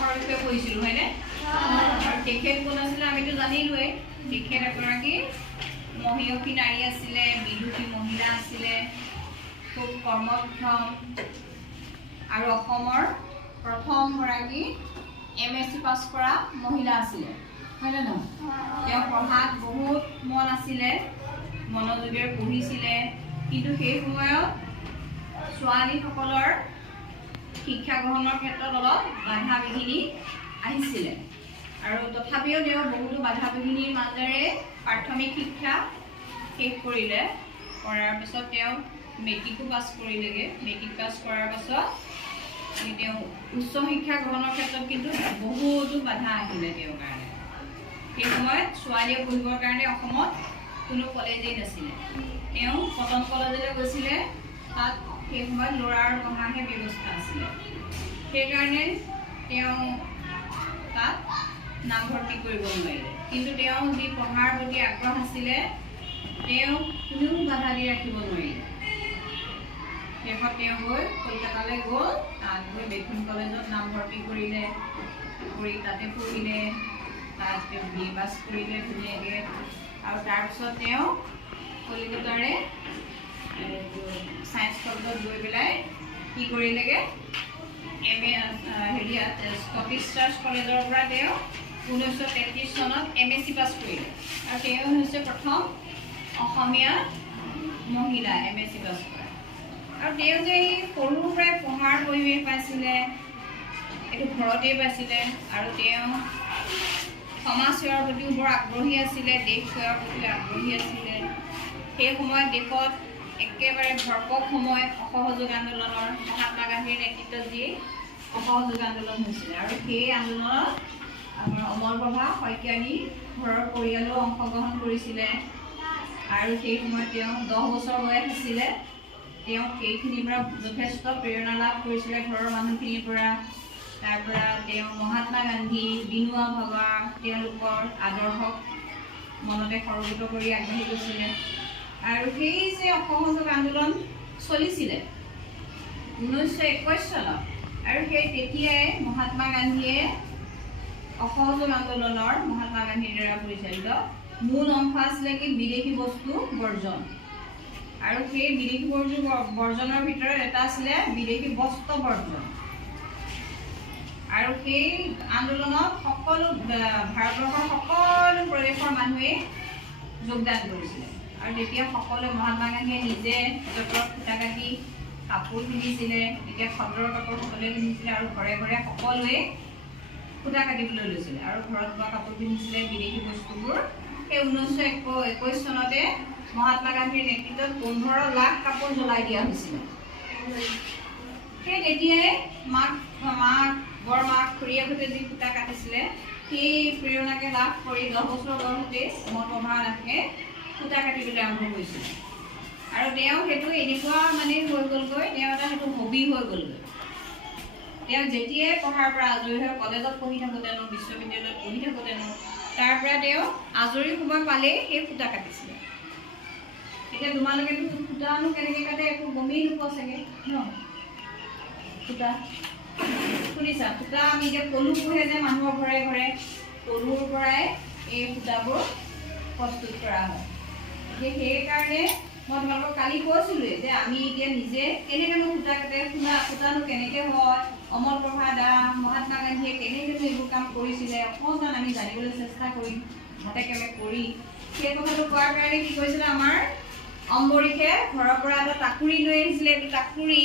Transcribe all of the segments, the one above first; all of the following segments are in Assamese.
বিকাশৰ বিষয়ে কৈছিলোঁ হয়নে? আৰু তেখেত কোন আছিলে আমিতো জানিলোৱে। তেখেত এগৰাকী মহিয়সী নাৰী আছিলে, বিদুষী মহিলা আছিলে, খুব কৰ্মক্ষম আৰু অসমৰ প্ৰথমগৰাকী MSc পাছ কৰা মহিলা আছিলে হয়নে নহয়? তেওঁ পঢ়াত বহুত মন আছিলে, মনোযোগেৰে পঢ়িছিলে, কিন্তু সেই সময়ত ছোৱালীসকলৰ শিক্ষা গ্ৰহণৰ ক্ষেত্ৰত অলপ বাধা বিঘিনি আহিছিলে আৰু তথাপিও তেওঁ বহুতো বাধা বিঘিনিৰ মাজেৰে প্ৰাথমিক শিক্ষা শেষ কৰিলে। কৰাৰ পিছত তেওঁ মেট্ৰিকো পাছ কৰিলেগৈ। মেট্ৰিক পাছ কৰাৰ পাছত তেওঁ উচ্চ শিক্ষা গ্ৰহণৰ ক্ষেত্ৰত কিন্তু বহুতো বাধা আহিলে তেওঁৰ কাৰণে। সেই সময়ত ছোৱালীয়ে পঢ়িবৰ কাৰণে অসমত কোনো কলেজেই নাছিলে। তেওঁ কটন কলেজলৈ গৈছিলে, তাত সেই সময়ত ল'ৰাৰ পঢ়াৰহে ব্যৱস্থা আছিলে। সেইকাৰণে তেওঁ তাত নামভৰ্তি কৰিব নোৱাৰিলে। কিন্তু তেওঁ যি পঢ়াৰ প্ৰতি আগ্ৰহ আছিলে, তেওঁ কোনেও বাধা দি ৰাখিব নোৱাৰিলে। শেষত তেওঁ গৈ কলকাতালৈ গ'ল, তাত গৈ বেথুন কলেজত নামভৰ্তি কৰিলে, কৰি তাতে পঢ়িলে, তাত তেওঁ BA পাছ কৰিলে ধুনীয়াকৈ। আৰু তাৰপিছত তেওঁ কলিকতাৰে ছায়েন্স কলেজত গৈ পেলাই কি কৰিলেগৈ, স্কটিছ চাৰ্চ কলেজৰ পৰা তেওঁ 1933 চনত MSc পাছ কৰিলে। আৰু তেওঁ হৈছে প্ৰথম অসমীয়া মহিলা MSc পাছ কৰা। আৰু তেওঁ যে এই সৰুৰ পৰাই পঢ়াৰ পৰিৱেশ পাইছিলে, এইটো ঘৰতেই পাইছিলে। আৰু তেওঁ সমাজ সেৱাৰ প্ৰতিও বৰ আগ্ৰহী আছিলে, দেশ সেৱাৰ প্ৰতিও আগ্ৰহী আছিলে। সেই সময়ত দেশত একেবাৰে ভৰপক সময় অসহযোগ আন্দোলনৰ, মহাত্মা গান্ধীৰ নেতৃত্বত যি অসহযোগ আন্দোলন হৈছিলে। আৰু সেই আন্দোলনত আমাৰ অমৰপ্ৰভা শইকীয়ানী ঘৰৰ পৰিয়ালেও অংশগ্ৰহণ কৰিছিলে। আৰু সেই সময়ত তেওঁ 10 বছৰ বয়স আছিলে। তেওঁ সেইখিনিৰ পৰা যথেষ্ট প্ৰেৰণা লাভ কৰিছিলে ঘৰৰ মানুহখিনিৰ পৰা। তাৰপৰা তেওঁ মহাত্মা গান্ধী, বিনোৱা ভাবা তেওঁলোকৰ আদৰ্শক মনতে সৰগত কৰি আগবাঢ়ি গৈছিলে। আৰু সেই যে অসহযোগ আন্দোলন চলিছিলে 1921 চনত, আৰু সেই তেতিয়াই মহাত্মা গান্ধীয়ে অসহযোগ আন্দোলনৰ, মহাত্মা গান্ধীৰ দ্বাৰা পৰিচালিত মূল অংশ আছিলে কি বিদেশী বস্তু বৰ্জন। আৰু সেই বিদেশী বস্তু বৰ্জনৰ ভিতৰত এটা আছিলে বিদেশী বস্ত্ৰ বৰ্জন। আৰু সেই আন্দোলনত সকলো ভাৰতবৰ্ষৰ সকলো প্ৰদেশৰ মানুহে যোগদান কৰিছিলে। আৰু তেতিয়া সকলোৱে মহাত্মা গান্ধীয়ে নিজে যঁতৰত সূতা কাটি কাপোৰ পিন্ধিছিলে। তেতিয়া খদৰৰ কাপোৰ সকলোৱে পিন্ধিছিলে আৰু ঘৰে ঘৰে সকলোৱে সূতা কাটিবলৈ লৈছিলে আৰু ঘৰত বোৱা কাপোৰ পিন্ধিছিলে, বিদেশী বস্তুবোৰ। সেই 1921 চনতে মহাত্মা গান্ধীৰ নেতৃত্বত 15 লাখ কাপোৰ জ্বলাই দিয়া হৈছিলে। সেই তেতিয়াই বৰমাক খুৰীয়েকহঁতে যি সূতা কাটিছিলে, সেই প্ৰেৰণাকে লাভ কৰি 10 বছৰ বয়সতে অমৰপ্ৰভা নাথে সূতা কাটিবলৈ আৰম্ভ কৰিছিলে। আৰু তেওঁ সেইটো এনেকুৱা মানে হৈ গ'লগৈ, তেওঁ এটা সেইটো হবি হৈ গ'লগৈ। তেওঁ যেতিয়াই পঢ়াৰ পৰা আজৰি হৈ কলেজত পঢ়ি থাকোঁতেনো, বিশ্ববিদ্যালয়ত পঢ়ি থাকোঁতেনো, তাৰ পৰা তেওঁ আজৰি সময় পালেই সেই সূতা কাটিছিলে। এতিয়া তোমালোকেতো সূতানো কেনেকৈ কাটে একো গমেই নোপোৱা চাগে ন? সূতা শুনিছা? সূতা আমি এতিয়া পলু পোহে যে মানুহৰ ঘৰে ঘৰে, পলুৰ পৰাই এই সূতাবোৰ প্ৰস্তুত কৰা হয়। এতিয়া সেইকাৰণে মই তোমালোকক কালি কৈছিলোঁৱে যে আমি এতিয়া নিজে কেনেকৈনো সূতা কাটে, সূতানো কেনেকৈ হয়, অমৰপ্ৰভা দাস, মহাত্মা গান্ধীয়ে কেনেকৈনো এইবোৰ কাম কৰিছিলে, অকণমান আমি জানিবলৈ চেষ্টা কৰিম হাতে কামে কৰি। সেই কথাটো কোৱাৰ কাৰণে কি কৰিছিলে, আমাৰ অম্বৰীষে ঘৰৰ পৰা এটা টাকুৰি লৈ আহিছিলে। এইটো টাকুৰি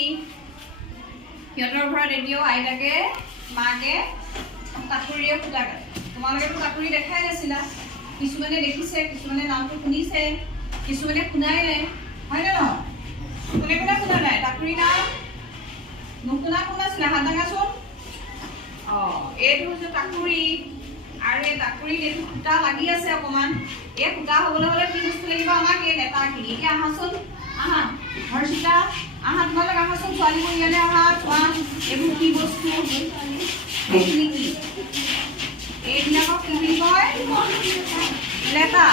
সিহঁতৰ ঘৰত এতিয়াও আইতাকে মাকে টাকুৰিয়ে সূতা কাটে। তোমালোকেতো টাকুৰি দেখাই নাছিলা। কিছুমানে দেখিছে, কিছুমানে নামটো শুনিছে, কিছুমানে শুনাই নাই, হয়নে নহয়? কোনে কোনে শুনা নাই টাকুৰি নাম? নুশুনা কোন আছিলে? হাত দাঙাচোন। এইটো হৈছে টাকুৰি। আৰু এই টাকুৰিত এইটো সূতা লাগি আছে অকণমান। এই সূতা হ'বলৈ হ'লে কি বস্তু লাগিব আমাক? এই লেটাখিনি। এতিয়া আহাচোন, আহা হৰ্ষিতা, আহা তোমালোক আহাচোন, ছোৱালীবোৰ ইয়ালৈ আহা। চোৱা এইবোৰ কি বস্তু, এইখিনি কি? এইবিলাকক কি বুলি কয়? লেটা।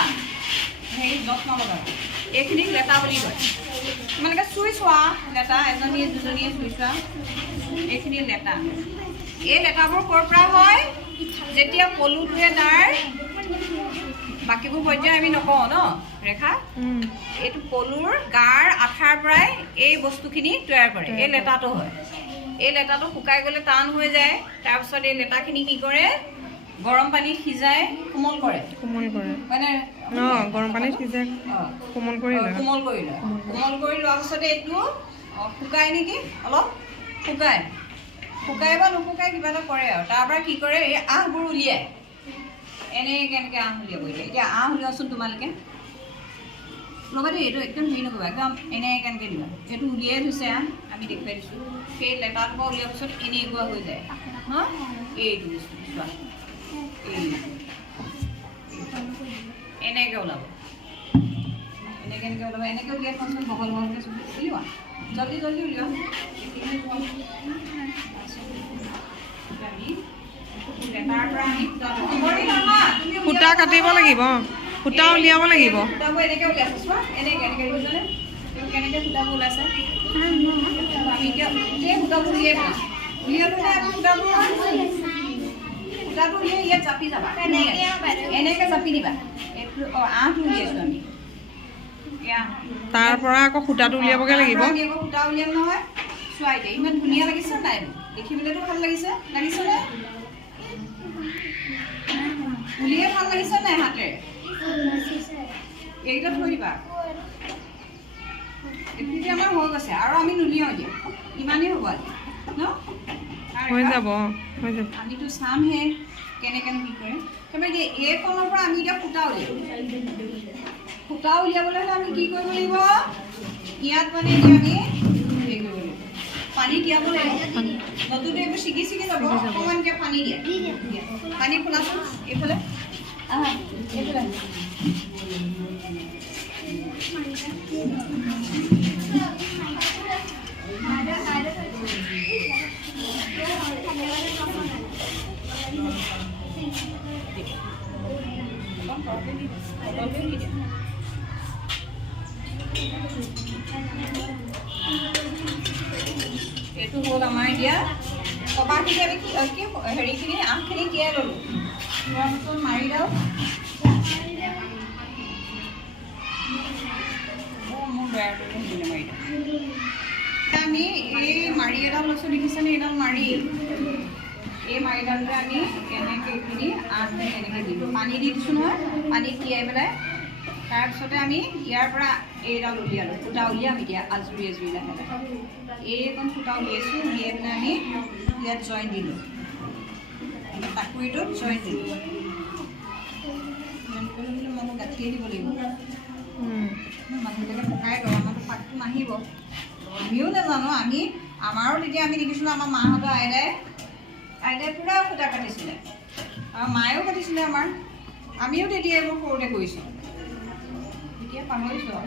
হেৰি যত্ন লগা, এইখিনিক লেটা বুলি কয়। তোমালোকে চুই চোৱা লেটা, এজনীয়ে দুজনীয়ে চুই চোৱা, এইখিনি লেটা। এই লেটাবোৰ ক'ৰ পৰা হয় যেতিয়া পলুটোৱে তাৰ বাকীবোৰ পৰ্যায় আমি নকওঁ ন ৰেখা এইটো পলুৰ গাৰ আঠাৰ পৰাই এই বস্তুখিনি তৈয়াৰ কৰে এই লেটাটো হয় এই লেটাটো শুকাই গ'লে টান হৈ যায় তাৰপিছত এই লেটাখিনি কি কৰে গৰম পানীত সিজাই কোমল কৰে মানে গৰম পানীত সিজাই কোমল কৰি লয় কোমল কৰি লোৱাৰ পিছতে এইটো শুকাই নেকি অলপ শুকাই বা নুশুকাই কিবা এটা কৰে আৰু তাৰ পৰা কি কৰে এই আহবোৰ উলিয়াই এনেকৈ আহ উলিয়াব এতিয়া আহ উলিওৱাচোন তোমালোকে ল'বা দেই এইটো একদম হেৰি নকৰিবা একদম এনেকৈ দিবা এইটো উলিয়াই থৈছে আহ আমি দেখুৱাই দিছোঁ সেই লেটাৰ পৰা উলিওৱাৰ পিছত এনেকুৱা হৈ যায় হা এইটো বস্তু চোৱা এনেকৈ ওলাব এনেকৈ ওলাব এনেকৈ উলিয়াই থোৱাচোন বহল বহলকৈ উলিওৱা জলদি উলিওৱা সূতা কাটিব লাগিব সূতা উলিয়াব লাগিব সূতাবোৰ এনেকৈ উলিয়াইছে চোৱা এনেকৈ বুজিছানে কেনেকৈ সূতাবোৰ ওলাইছে আমি এতিয়া সেই সূতাবোৰ উলিয়াই সূতাটো উলিয়াই ইয়াত জাপি যাবা এনেকৈ জাপি দিবা এইটো আহটো উলিয়াইছোঁ আমি তাৰ পৰা আকৌ সূতাটো উলিয়াবগৈ লাগিব সূতা উলিয়াম নহয় চোৱা এতিয়া ইমান ধুনীয়া লাগিছে নাই দেখিবলৈতো ভাল লাগিছেনে উলিয়াই ভাল লাগিছে নাই হাতেৰে এইকেইটা থৈ দিবা এইটো আমাৰ হৈ গৈছে আৰু আমি নুলিয়াওঁ এতিয়া ইমানেই হ'ব আজি ন হৈ যাব আমিতো চামহে কেনেকৈ কি কৰে তাৰমানে এই কণৰ পৰা আমি এতিয়া সূতা উলিয়াবলৈ হ'লে আমি কি কৰিব লাগিব ইয়াত মানে এতিয়া আমি হেৰি কৰিব লাগিব পানী তিয়াব লাগিব নতুনটো এইবোৰ ছিগি যাব অকণমানকৈ পানী দিয়া পানী খোলাচোন এইফালে এইফালে এইটো হ'ল আমাৰ এতিয়া কপাহখিনি আমি হেৰিখিনি আমখিনি তিয়াই ল'লোঁ লোৱাৰ পিছত মাৰি দিওঁ মোৰ বেয়াটো মাৰি দিওঁ আমি এই মাৰি এডাল লৈছোঁ দেখিছেনে এইডাল মাৰি এই মাৰিডালতে আমি এনেকৈ এইখিনি আমখিনি এনেকৈ দিলোঁ পানী দি দিছোঁ নহয় পানীত তিয়াই পেলাই তাৰপিছতে আমি ইয়াৰ পৰা এইডাল উলিয়ালোঁ সূতা উলিয়াম এতিয়া আজৰি লাহে লাহে এইকণ সূতা উলিয়াইছোঁ উলিয়াই পেলাই আমি ইয়াত জইন দিলোঁ টাকুৰিটোত জইন দিলোঁ মানুহ গাঁঠিয়ে দিব লাগিব মানুহবিলাকে পকাই লওঁ আমাৰতো পাকটো নাহিব আমিও নাজানো আমাৰো তেতিয়া আমি দেখিছিলোঁ আমাৰ মাহঁতৰ আইতাই পূৰা সূতা কাটিছিলে আৰু মায়েও কাটিছিলে আমাৰ আমিও তেতিয়া এইবোৰ সৰুতে কৰিছোঁ এতিয়া পাহৰিছোঁ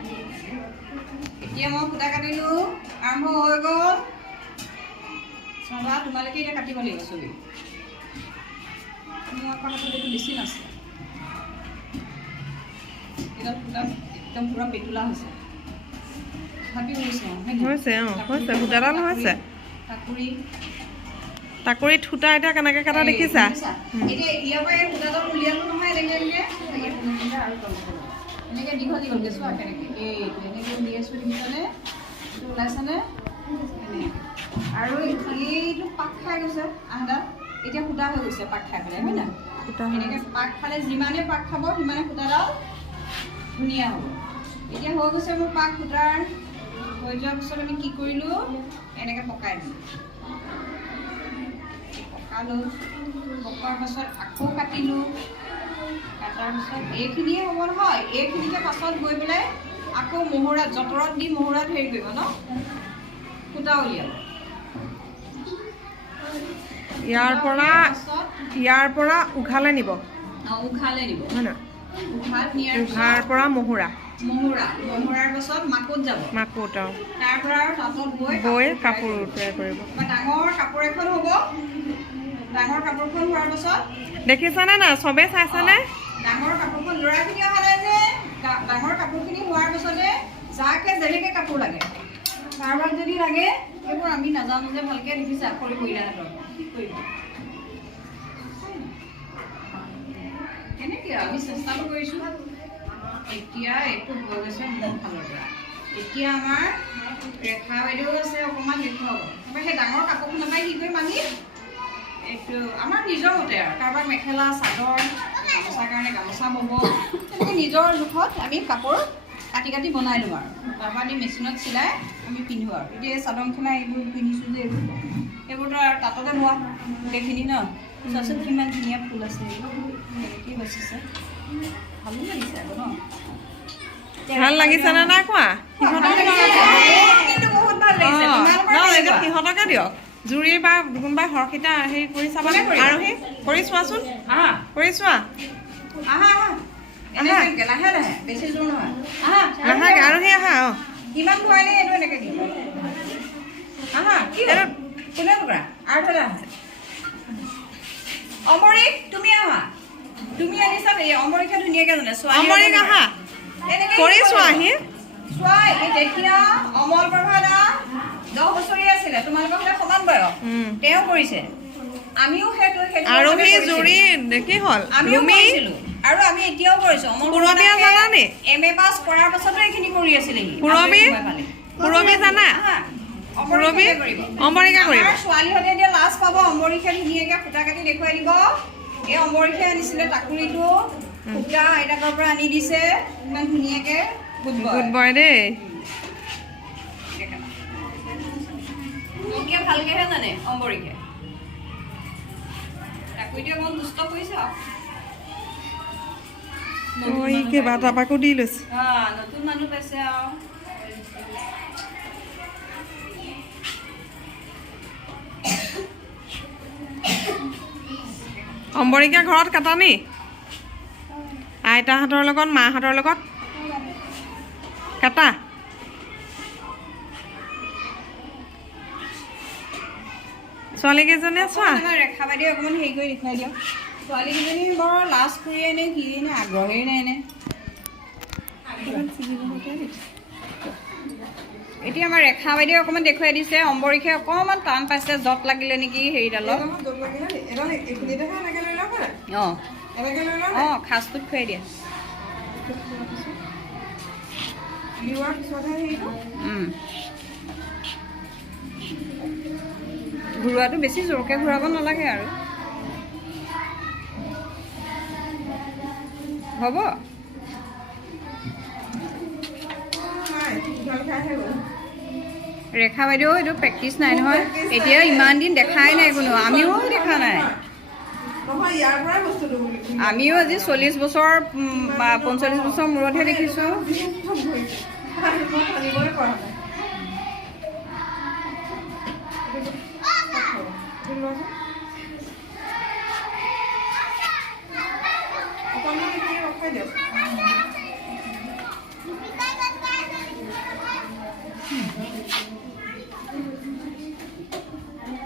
এতিয়া মই সূতা কাটিলোঁ আৰম্ভ হৈ গ'ল চাবা তোমালোকে এতিয়া কাটিব লাগিব চবেই মোৰ আকৌ হাতত এইটো বেছি নাছিলে এইডাল সূতা একদম পূৰা পেটুলা হৈছে সূতাডাল হৈছে টাকুৰিত সূতা এতিয়া কেনেকৈ কাটা দেখিছা এতিয়া ইয়াৰ পৰা এই সূতাডাল উলিয়ালোঁ নহয় এনেকৈ দীঘলকৈ চোৱা কেনেকৈ এইটো এনেকৈ উলিয়াইছোঁ দেখিছানে ওলাইছেনে আৰু এইটো পাক খাই গৈছে আহডাল এতিয়া সূতা হৈ গৈছে পাক খাই পেলাই হয় নাই এনেকৈ পাক খালে যিমানে পাক খাব সিমানে সূতাডাল ধুনীয়া হ'ব এতিয়া হৈ গৈছে মোৰ পাক সূতাৰ হৈ যোৱাৰ পিছত আমি কি কৰিলোঁ এনেকৈ পকাই দিলোঁ পকালোঁ পকাৰ পাছত আকৌ কাটিলোঁ কাটাৰ পিছত এইখিনিয়ে হ'ব নহয় এইখিনিকে পাছত গৈ পেলাই আকৌ মহুৰাত যঁতৰত দি মহুৰাত হেৰি কৰিব ন সূতা উলিয়াব ইয়াৰ পৰা উঘালে নিব হয় না উঘাৰ পৰা মহুৰাৰ পাছত মাকুত যাব মাকুত তাৰ পৰা আৰু তাঁতত বৈ কাপোৰ তৈয়াৰ কৰিব ডাঙৰ কাপোৰ এখন হ'ব ডাঙৰ কাপোৰখন হোৱাৰ পাছত দেখিছানে নাই চবেই চাইছানে ডাঙৰ কাপোৰখন ল'ৰাখিনি অহা নাই যে ডাঙৰ কাপোৰখিনি হোৱাৰ পাছতে যাকে যেনেকৈ কাপোৰ লাগে কাৰোবাক যদি লাগে সেইবোৰ আমি নাজানো যে ভালকৈ দেখিছা খৰি কৰিলাহঁতৰ কি কৰিব চেষ্টাটো কৰিছোঁ। এতিয়া এইটো হৈ গৈছে মোৰ ফালৰ পৰা। এতিয়া আমাৰ ৰেখা বাইদেউ আছে, অকণমান দেখুৱাব। সেই ডাঙৰ কাপোৰখনৰ পৰাই কি কৰি মানি এইটো আমাৰ নিজৰ মতে আৰু কাৰোবাক মেখেলা চাদৰ গামোচাৰ কাৰণে গামোচা বব, তেনেকৈ নিজৰ জোখত আমি কাপোৰ কাটি কাটি বনাই দিওঁ আৰু তাৰপৰা আমি মেচিনত চিলাই আমি পিন্ধোঁ আৰু। এতিয়া চাদৰ মেখেলা এইবোৰ পিন্ধিছোঁ যে এইবোৰতো আৰু তাঁততে বোৱা গোটেইখিনি ন। চোৱাচোন কিমান ধুনীয়া ফুল আছে, কি বাচিছে, ভালো লাগিছে আকৌ ন। ভাল লাগিছে নে নাই কোৱা? কিন্তু বহুত ভাল লাগিছে। তোমালোকৰ সিহঁতকে দিয়ক, জুৰি বা কোনোবাই হৰষিতা হেৰি কৰি চাবা আৰু সেই কৰি চোৱাচোন, কৰি চোৱা। আহা আহা এনেকে লাহে লাহে, বেছি জোৰ নহয়। আহা নাথাকে আৰু সেই আহা। অঁ ইমান ভয় নাই, এইটো এনেকে দিম। আহা কি কোনে টুকুৰা আৰু থলে আহা। অমৰিক তুমি আহা, তুমি আনিছা এই অমৰিকে ধুনীয়াকে জানে। অমৰিক আহা কৰি চোৱা আহি। চোৱা তেতিয়া অমল প্ৰভা দা 10 বছৰীয়া আছিলে, তোমালোকৰ ফালে সমান বয়স, তেওঁ কৰিছে। আমিও সেইটো আৰু সেই জুৰি কি হ'ল আমিও কৰিছিলোঁ আৰু আমি এতিয়াও কৰিছোঁ। পুৰমীয়া জানানে? MA পাছ কৰাৰ পাছতো এইখিনি কৰি আছিলে। পুৰমী জানা? অমৰিকে কৰিব। অমৰিকা কৰিব। ছোৱালীহঁতে এতিয়া লাজ পাব, অমৰিকে ধুনীয়াকে সূতা কাটি দেখুৱাই দিব। এই অমৰিকে আনিছিলে টাকুৰিটো, সূতা আইতাকৰ পৰা আনি দিছে ইমান ধুনীয়াকে। গুড বয় দেই। মোতকে ভালকেহে জানে অম্বৰিকে। টাকুৰিটোৱে মন দুষ্ট কৰিছে আৰু কিবা তাপাকো দি লৈছে। নতুন মানুহ পাইছে আৰু অম্বৰিকা ঘৰত কাটানি? আইতাহঁতৰ লগত মাহঁতৰ লগত কাটা? ছোৱালীকেইজনীয়ে চোৱা। ৰেখা বাইদেউ অকণমান হেৰি কৰি দেখুৱাই দিয়ক। ছোৱালীকেইজনী বৰ লাজ কৰিয়ে নে কি নে আগ্ৰহেই নাই নে। এতিয়া আমাৰ ৰেখা বাইদেউ অকণমান দেখুৱাই দিছে। অম্বৰিকে অকণমান টান পাইছে, জট লাগিলে নেকি হেৰিডালত। অঁ খাজটোত খুৱাই দিয়া। ঘূৰোৱাটো বেছি জোৰকৈ ঘূৰাব নালাগে আৰু হ'ব। ৰেখা বাইদেউ এইটো প্ৰেক্টিচ নাই নহয়, এতিয়া ইমান দিন দেখাই নাই কোনো, আমিও দেখা নাই। আমিও আজি 40 বছৰ বা 45 বছৰ মূৰতহে দেখিছোঁ।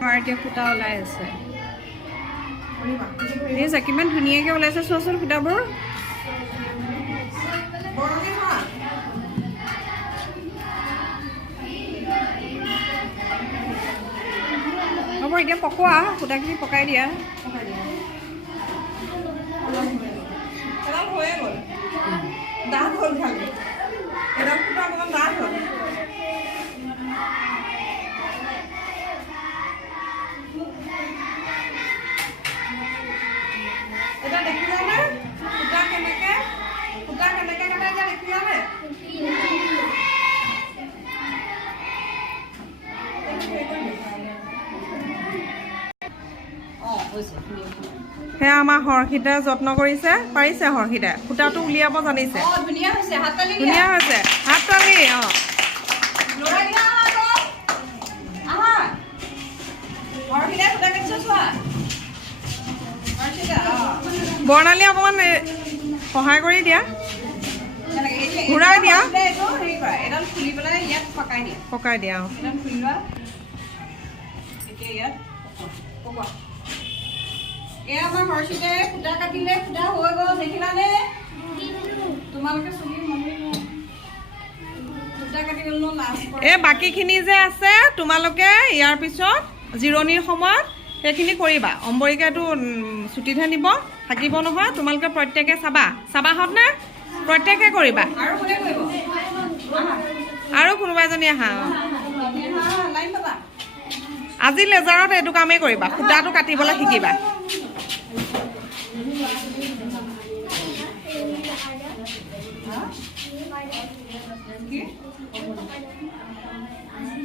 আমাৰ এতিয়া সূতা ওলাই আছে, দেখিছা কিমান ধুনীয়াকৈ ওলাইছে। চোৱাচোন সূতাবোৰ। হ'ব এতিয়া পকোৱা, সূতাখিনি পকাই দিয়া। ডাঠ হ'ল খালি, এডাল সূতা অকণমান ডাঠ হ'ল। এটা দেখিলানে সূতা কেনেকে কাটে, এতিয়া দেখিলানে? সেয়া আমাৰ হৰ্ষিতাই যত্ন কৰিছে, পাৰিছে হৰ্ষিতাই সূতাটো উলিয়াব জানিছে। ধুনীয়া হৈছে, ধুনীয়া হৈছে, হাত তালি। অঁ বৰ্ণালী অকণমান সহায় কৰি দিয়া, ঘূৰাই দিয়া, পকাই দিয়া। অঁ এয়া আমাৰ হৰ্ষিতাই সূতা কাটিলে, সূতা হৈ গ'ল, দেখিলানে? তোমালোকে চুলি সূতা কাটি গ'ল লাজ কৰে। এই বাকীখিনি যে আছে তোমালোকে ইয়াৰ পিছত জিৰণিৰ সময়ত সেইখিনি কৰিবা। অম্বৰিকাটো ছুটিতহে নিব, থাকিব নহয়। তোমালোকে প্ৰত্যেকে চাবাহঁত নে প্ৰত্যেকে কৰিবা। আৰু কোনে কৰিব? আৰু কোনোবা এজনী আহা। লাইন পাতা। আজি লেজাৰত এইটো কামেই কৰিবা, সূতাটো কাটিবলৈ শিকিবা।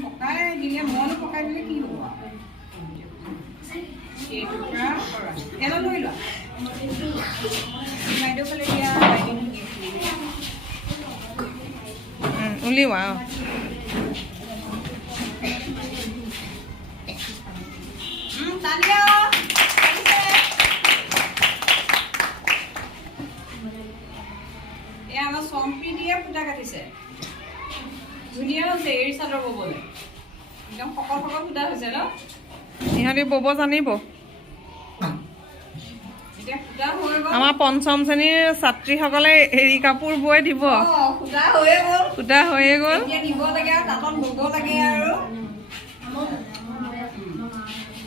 পকাই দিলে মইনো পকাই দিলে কি হ'ব? এইটুকুৰা কৰা। এডাল ধৰি লোৱা। বাইদেউ ফালে দিয়া, বাইদেউ উলিওৱা। তালিয়া এয়া আমাৰ চম্পি দিয়ে সূতা কাটিছে। ধুনীয়া হৈছে এৰী চাদৰ ববলৈ। একদম শকত সূতা হৈছে ন? ইহঁতি বব জানিব। এতিয়া সূতা হৈ গ'ল। আমাৰ পঞ্চম শ্ৰেণীৰ ছাত্ৰীসকলে এৰী কাপোৰ বৈ দিব। সূতা হৈয়ে গ'ল। সূতা হৈয়ে গ'ল। এতিয়া নিব লাগে আৰু তাঁতত বব লাগে আৰু।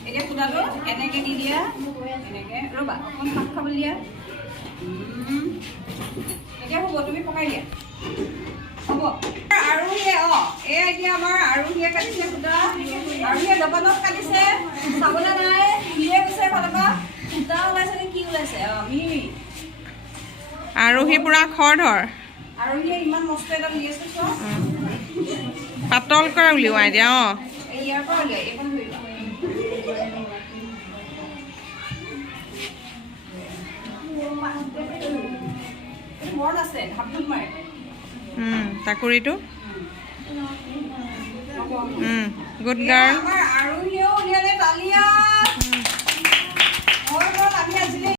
এতিয়া সূতাটো এনেকে দি দিয়া, এনেকে ৰ'বা অকণ পাক খাবলৈ দিয়া। এতিয়া হ'ব, তুমি পকাই দিয়া। হ'ব। আৰুহিয়ে এয়া এতিয়া আমাৰ আৰুহিয়ে কাটিছে সূতা। আৰুহিয়ে দোকানত কাটিছে, চাবলৈ নাই, মিলিয়ে গৈছে এফালৰ পৰা। সূতা ওলাইছে নে কি ওলাইছে? মিহি। আৰুহি পুৰা খৰধৰ। আৰুহিয়ে ইমান মস্ত এটা উলিয়াইছে চোৱা। পাতলকৈ উলিওৱা এতিয়া। ইয়াৰ পৰা উলিয়াই, এইখন ধৰি লোৱা। মৰণ আছে, ধাপ মাৰে। টাকুৰিটো গুড গাৰ্ল। আমাৰ আৰুহিয়েও উলিয়ালে তালিয়া।